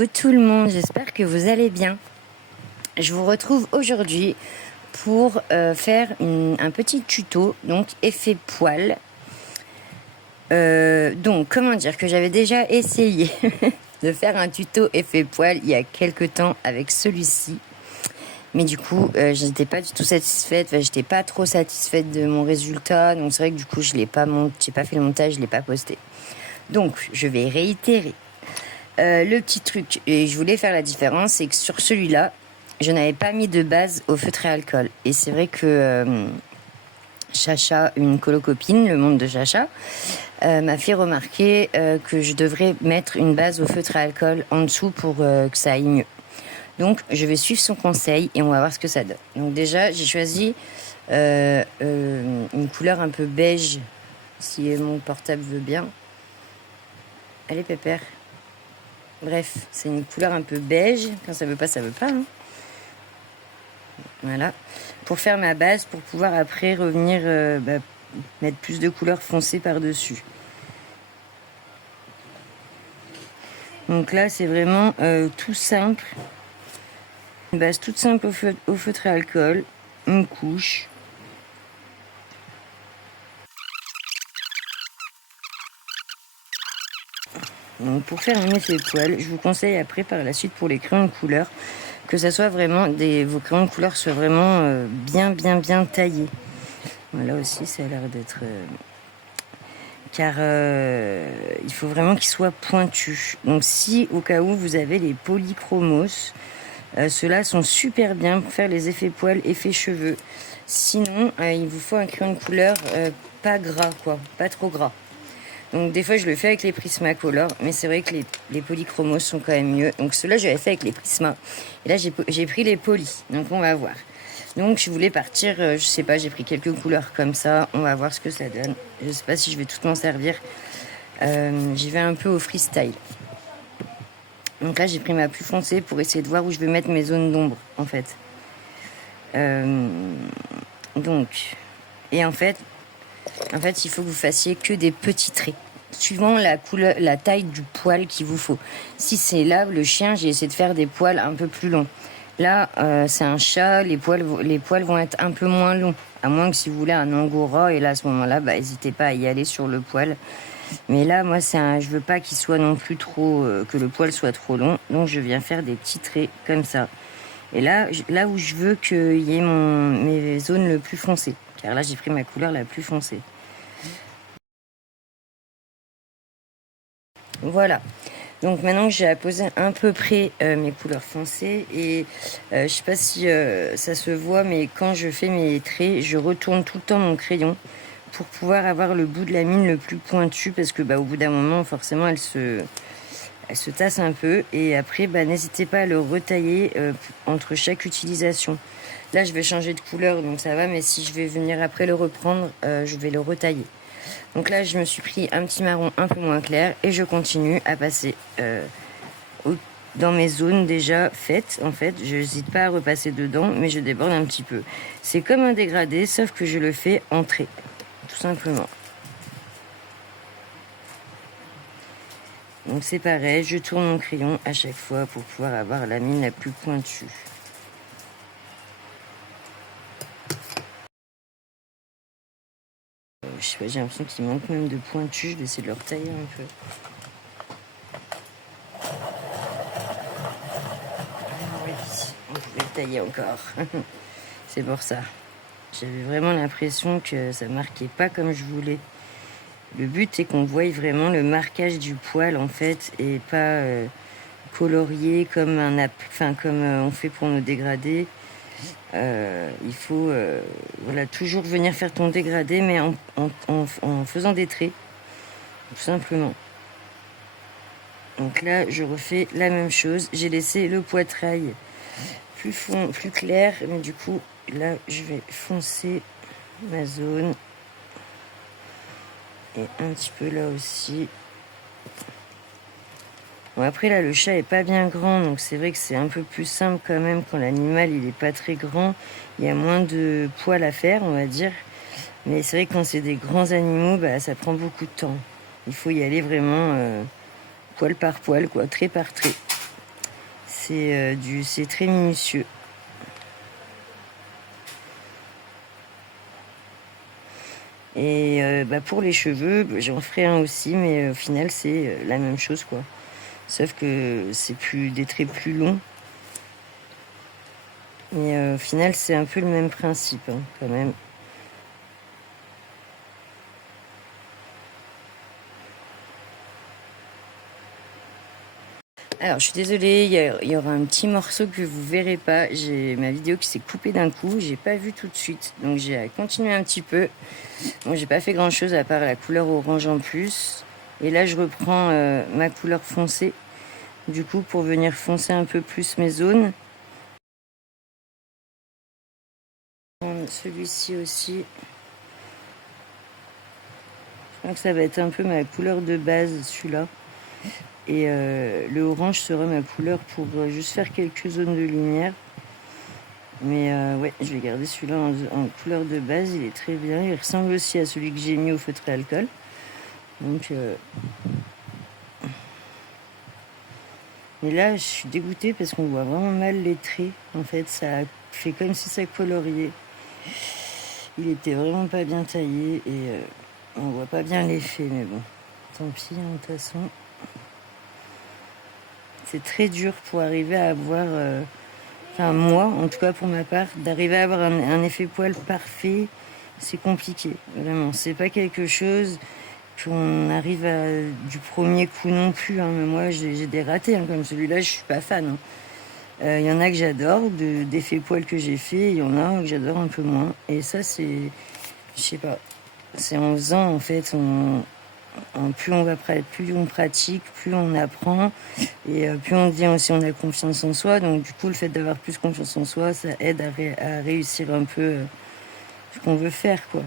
Coucou tout le monde, j'espère que vous allez bien. Je vous retrouve aujourd'hui pour faire un petit tuto, donc effet poil. Donc comment dire que j'avais déjà essayé de faire un tuto effet poil il y a quelques temps avec celui-ci. Mais du coup, je n'étais pas du tout satisfaite, j'étais pas trop satisfaite de mon résultat. Donc c'est vrai que du coup, j'ai pas fait le montage, je l'ai pas posté. Donc je vais réitérer. Le petit truc, et je voulais faire la différence, c'est que sur celui-là, je n'avais pas mis de base au feutre à alcool. Et c'est vrai que Chacha, une colocopine, le monde de Chacha, m'a fait remarquer que je devrais mettre une base au feutre à alcool en dessous pour que ça aille mieux. Donc je vais suivre son conseil et on va voir ce que ça donne. Donc déjà, j'ai choisi une couleur un peu beige, si mon portable veut bien. Allez Pépère. Bref, c'est une couleur un peu beige. Quand ça veut pas, ça veut pas. Hein. Voilà. Pour faire ma base, pour pouvoir après revenir mettre plus de couleurs foncées par-dessus. Donc là, c'est vraiment tout simple. Une base toute simple au feutre à alcool. Une couche. Donc pour faire un effet poil, je vous conseille après par la suite pour les crayons de couleur que ça soit vraiment vos crayons de couleur soient vraiment bien taillés. Voilà aussi ça a l'air d'être car il faut vraiment qu'ils soient pointus. Donc si au cas où vous avez les polychromos, ceux-là sont super bien pour faire les effets poils, effets cheveux. Sinon il vous faut un crayon de couleur pas gras quoi, pas trop gras. Donc des fois je le fais avec les Prismacolor, mais c'est vrai que les polychromos sont quand même mieux. Donc ceux-là j'avais fait avec les Prisma. Et là j'ai pris les polis, donc on va voir. Donc je voulais partir, je sais pas, j'ai pris quelques couleurs comme ça, on va voir ce que ça donne. Je sais pas si je vais tout m'en servir. J'y vais un peu au freestyle. Donc là j'ai pris ma plus foncée pour essayer de voir où je vais mettre mes zones d'ombre en fait. Donc, et en fait, il faut que vous fassiez que des petits traits, suivant la taille du poil qu'il vous faut. Si c'est là, le chien, j'ai essayé de faire des poils un peu plus longs. Là, c'est un chat, les poils vont être un peu moins longs. À moins que si vous voulez un angora, et là, à ce moment-là, n'hésitez pas à y aller sur le poil. Mais là, moi, je veux pas qu'il soit non plus trop, que le poil soit trop long. Donc, je viens faire des petits traits comme ça. Et là où je veux qu'il y ait mes zones le plus foncées. Car là, j'ai pris ma couleur la plus foncée. Voilà. Donc maintenant que j'ai apposé à peu près mes couleurs foncées et je sais pas si ça se voit, mais quand je fais mes traits, je retourne tout le temps mon crayon pour pouvoir avoir le bout de la mine le plus pointu parce que au bout d'un moment, forcément, elle se tasse un peu et après, n'hésitez pas à le retailler entre chaque utilisation. Là, je vais changer de couleur, donc ça va, mais si je vais venir après le reprendre, je vais le retailler. Donc là, je me suis pris un petit marron un peu moins clair et je continue à passer dans mes zones déjà faites. En fait, je n'hésite pas à repasser dedans, mais je déborde un petit peu. C'est comme un dégradé, sauf que je le fais en trait, tout simplement. Donc c'est pareil, je tourne mon crayon à chaque fois pour pouvoir avoir la mine la plus pointue. Je sais pas, j'ai l'impression qu'il manque même de pointu. Je vais essayer de le retailler un peu. Oui, on pouvait le tailler encore. C'est pour ça. J'avais vraiment l'impression que ça marquait pas comme je voulais. Le but c'est qu'on voie vraiment le marquage du poil en fait et pas colorié comme comme on fait pour nos dégradés. Il faut toujours venir faire ton dégradé mais en faisant des traits tout simplement. Donc là je refais la même chose, j'ai laissé le poitrail plus clair, mais du coup là je vais foncer ma zone et un petit peu là aussi. Bon, après là le chat est pas bien grand, donc c'est vrai que c'est un peu plus simple quand même quand l'animal il est pas très grand, il y a moins de poils à faire on va dire, mais c'est vrai que quand c'est des grands animaux ça prend beaucoup de temps, il faut y aller vraiment poil par poil quoi, trait par trait. c'est très minutieux. Et pour les cheveux, j'en ferai un aussi, mais au final c'est la même chose quoi. Sauf que c'est des traits plus longs. Et au final c'est un peu le même principe hein, quand même. Alors je suis désolée, il y aura un petit morceau que vous verrez pas. J'ai ma vidéo qui s'est coupée d'un coup, j'ai pas vu tout de suite, donc j'ai continué un petit peu. Bon, j'ai pas fait grand chose à part la couleur orange en plus. Et là je reprends ma couleur foncée, du coup pour venir foncer un peu plus mes zones. Celui-ci aussi. Je crois que ça va être un peu ma couleur de base celui-là. Et le orange sera ma couleur pour juste faire quelques zones de lumière. Mais ouais, je vais garder celui-là en couleur de base, il est très bien. Il ressemble aussi à celui que j'ai mis au feutre à alcool. Donc, mais là, je suis dégoûtée parce qu'on voit vraiment mal les traits. En fait, ça fait comme si ça coloriait. Il était vraiment pas bien taillé et on voit pas bien l'effet, mais bon, tant pis, de toute façon. C'est très dur pour arriver à avoir, enfin moi, en tout cas pour ma part, d'arriver à avoir un effet poil parfait, c'est compliqué, vraiment. C'est pas quelque chose qu'on arrive du premier coup non plus. Hein. Mais moi, j'ai des ratés, hein, comme celui-là, je suis pas fan. Il y en a que j'adore, d'effets poils que j'ai fait, il y en a que j'adore un peu moins. Et ça, c'est, je sais pas, c'est en faisant, en fait, plus on pratique, plus on apprend et plus on devient aussi, on a confiance en soi. Donc du coup, le fait d'avoir plus confiance en soi, ça aide à réussir un peu ce qu'on veut faire, quoi.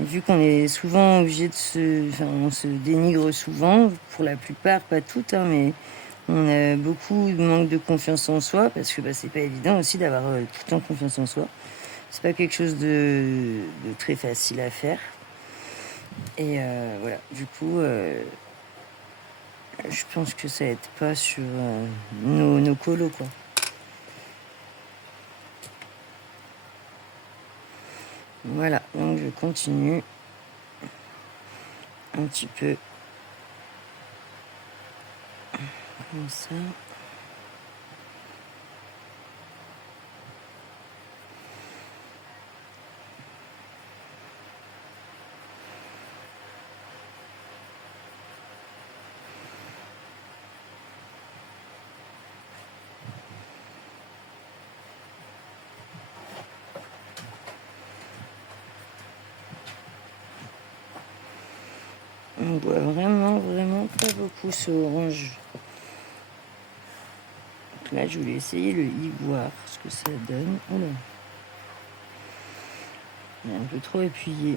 Et vu qu'on est souvent obligé on se dénigre souvent, pour la plupart, pas toutes, hein, mais on a beaucoup de manque de confiance en soi parce que c'est pas évident aussi d'avoir tout le temps confiance en soi. C'est pas quelque chose de très facile à faire. Et voilà, du coup, je pense que ça aide pas sur nos colos, quoi. Voilà, donc je continue un petit peu comme ça. On voit vraiment pas beaucoup ce orange. Donc là, je voulais essayer le ivoire, ce que ça donne. Oh là. Il est un peu trop appuyé.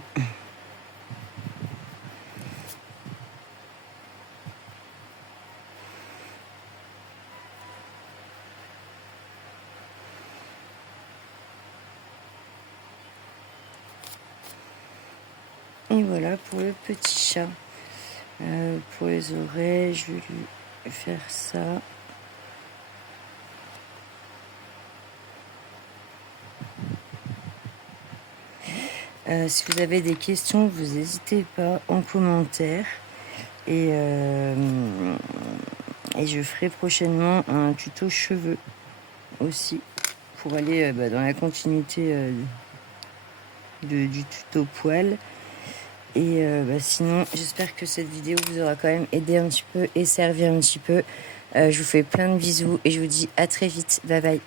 Et voilà pour le petit chat. Pour les oreilles, je vais lui faire ça. Si vous avez des questions, vous n'hésitez pas en commentaire. Et je ferai prochainement un tuto cheveux aussi pour aller dans la continuité du tuto poil. Et sinon, j'espère que cette vidéo vous aura quand même aidé un petit peu et servi un petit peu. Je vous fais plein de bisous et je vous dis à très vite. Bye bye.